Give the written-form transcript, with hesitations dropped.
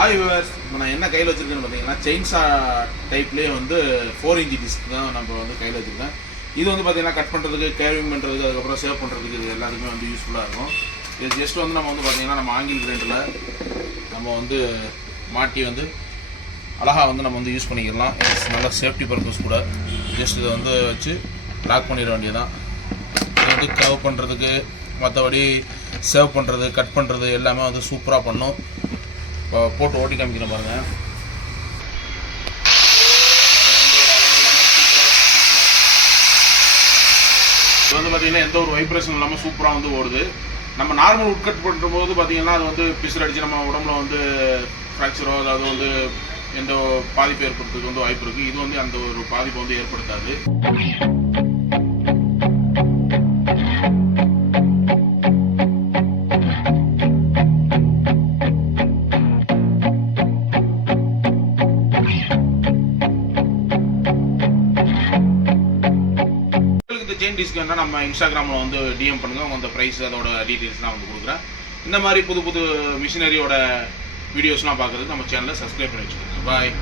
Hi viewers, இப்போ நான் என்ன கையில் வச்சுருக்கேன்னு பார்த்தீங்கன்னா செயின்ஸா டைப்லேயே வந்து 4 இன்ச் டிஸ்க் தான் நம்ம வந்து கையில் வச்சுருக்கேன். இது வந்து பார்த்தீங்கன்னா கட் பண்ணுறதுக்கு, கேவிங் பண்ணுறதுக்கு, அதுக்கப்புறம் சேவ் பண்ணுறதுக்கு இது எல்லாத்துக்குமே வந்து யூஸ்ஃபுல்லாக இருக்கும். இது ஜஸ்ட் வந்து நம்ம வந்து பார்த்தீங்கன்னா நம்ம ஆங்கில் கிரைண்டரில் நம்ம வந்து மாட்டி வந்து அழகாக வந்து நம்ம வந்து யூஸ் பண்ணிக்கலாம். நல்ல சேஃப்டி பர்பஸ் கூட. ஜஸ்ட் இதை வந்து வச்சு லாக் பண்ணிட வேண்டியதான். இது வந்து கவ் பண்ணுறதுக்கு, மற்றபடி சேவ் பண்ணுறது, கட் பண்ணுறது எல்லாமே வந்து சூப்பராக பண்ணும். இப்போ போட்டு ஓட்டி காமிக்கிறேன் பாருங்கள். இது வந்து பார்த்திங்கன்னா எந்த ஒரு வைப்ரேஷன் இல்லாமல் சூப்பராக வந்து ஓடுது. நம்ம நார்மல் உட்கட் பண்ணும்போது பார்த்திங்கன்னா அது வந்து பிசுறு அடித்து நம்ம உடம்புல வந்து ஃப்ராக்சரோ அதாவது வந்து எந்த பாதிப்பு ஏற்படுறதுக்கு வந்து வாய்ப்பு இருக்குது. இது வந்து அந்த ஒரு பாதிப்பை வந்து ஏற்படுத்தாது. செயின் டிஸ்க் வேணா நம்ம இன்ஸ்டாகிராமில் வந்து டிஎம் பண்ணுங்கள். உங்கள் அந்த ப்ரைஸ் அதோட டீட்டெயில்ஸ்லாம் வந்து கொடுக்குறேன். இந்த மாதிரி புது புது மிஷினரியோட வீடியோஸ்லாம் பார்க்குறதுக்கு நம்ம சேனலை சப்ஸ்கிரைப் பண்ணி வச்சுக்கோங்க. பாய்.